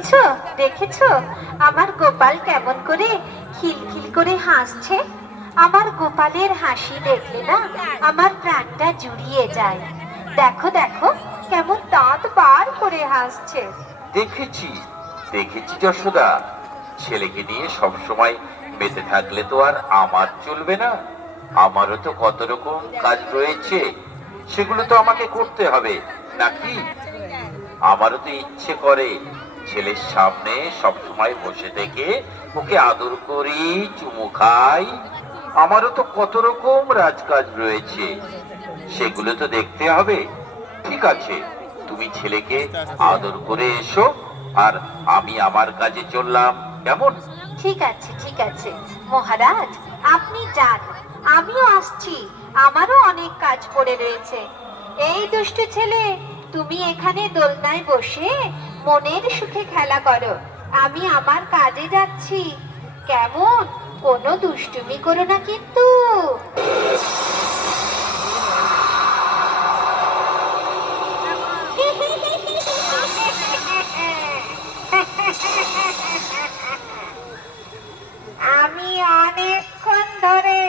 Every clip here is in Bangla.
দেখেছো দেখেছো আমার গোপাল কেমন করে খিলখিল করে হাসছে। আমার গোপালের হাসি দেখলে না আমার প্রাণটা জুড়িয়ে যায়। দেখো দেখো কেমন দাঁত বার করে হাসছে। দেখেছি দেখেছি যশোদা, ছেলেকে নিয়ে সব সময় মেতে থাকলে তো আর আমার চলবে না। আমারও তো কত রকম কাজ রয়েছে, সেগুলো তো আমাকে করতে হবে নাকি? আমারও তো ইচ্ছে করে ছেলের সামনে সব সময় বসে থেকে ওকে আদর করি, চুমু খাই। আমারও তো কত রকম রাজকাজ রয়েছে, সেগুলো তো দেখতে হবে। ঠিক আছে, তুমি ছেলেকে আদর করে এসো, আর আমি আমার কাজে চললাম, কেমন? ঠিক আছে মহারাজ, আপনি যান, আমিও আসছি। আমারও অনেক কাজ পড়ে রয়েছে। এই দুষ্টু ছেলে, তুমি এখানে দোলনায় বসে মনের সুখে খেলা করো, আমি আমার কাজে যাচ্ছি। কেমন? কোনো দুষ্টুমি করো না কিন্তু। আমি অনেকক্ষণ ধরে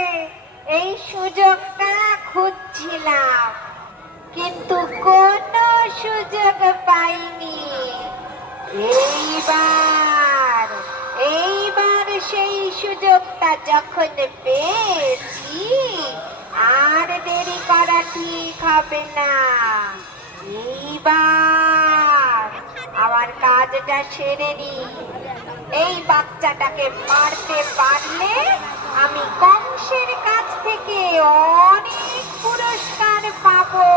এই সুযোগটা খুঁজছিলাম, কিন্তু কোনো সুযোগ পাইনি। এইবার এইবার সেই সুযোগটা যখন পেয়েছি, আর দেরি করা ঠিক হবে না। এইবার আমার কাজটা সেরে নি। এই বাচ্চাটাকে মারতে পারলে আমি কংসের কাছ থেকে অনেক পুরস্কার পাবো।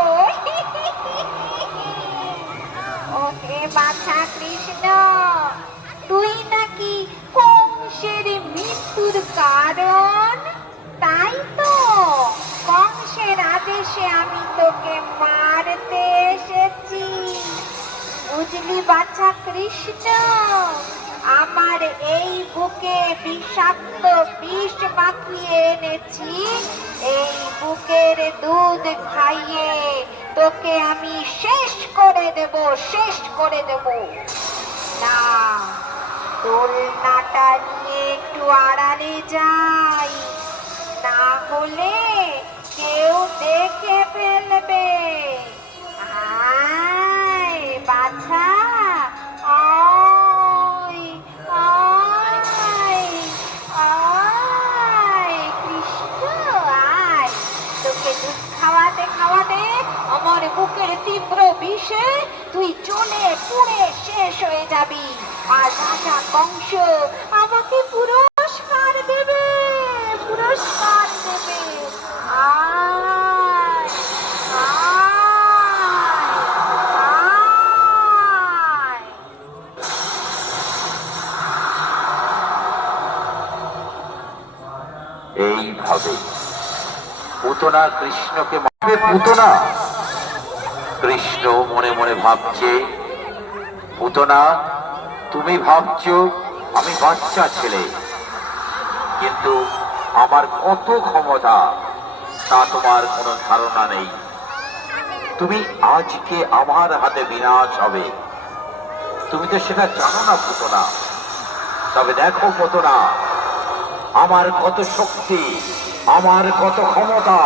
ওকে বাছা কৃষ্ণ, তুই নাকি কংসের মৃত্যুর কারণ, তাই তো কংসের আদেশে আমি তোকে মারতে এসেছি। বুঝলি বাছা কৃষ্ণ, আমার এই বুকে বিষাক্ত বিষ মাখিয়ে এনেছি। এই বুকের দুধ খাইয়ে তোকে আমি শেষ করে দেব, শেষ করে দেব। না, দোলনাটা নিয়ে একটু আড়ালে যাই, না হলে কেউ দেখে ফেলবে। আয় বাছা, আয় আয় আয় কৃষ্ণ আয়। তোকে দুধ খাওয়াতে খাওয়াতে আমার বুকের তীব্র বিষে তুই জ্বলে পুড়ে শেষ হয়ে যাবি, আর রাজা কংস আমাকে পুরস্কার দেবে, পুরস্কার দেবে। আয় আয় আয়। এইভাবে পুতনা কৃষ্ণকে মারবে। পুতনা কৃষ্ণ মনে মনে ভাবছে, পুতনা তুমি ভাবছো আমি বাচ্চা ছেলে, কিন্তু আমার কত ক্ষমতা তা তোমার কোনো ধারণা নেই। তুমি আজকে আমার হাতে বিনাশ হবে, তুমি তো সেটা জানো না পুতনা। তবে দেখো পুতনা, আমার কত শক্তি, আমার কত ক্ষমতা।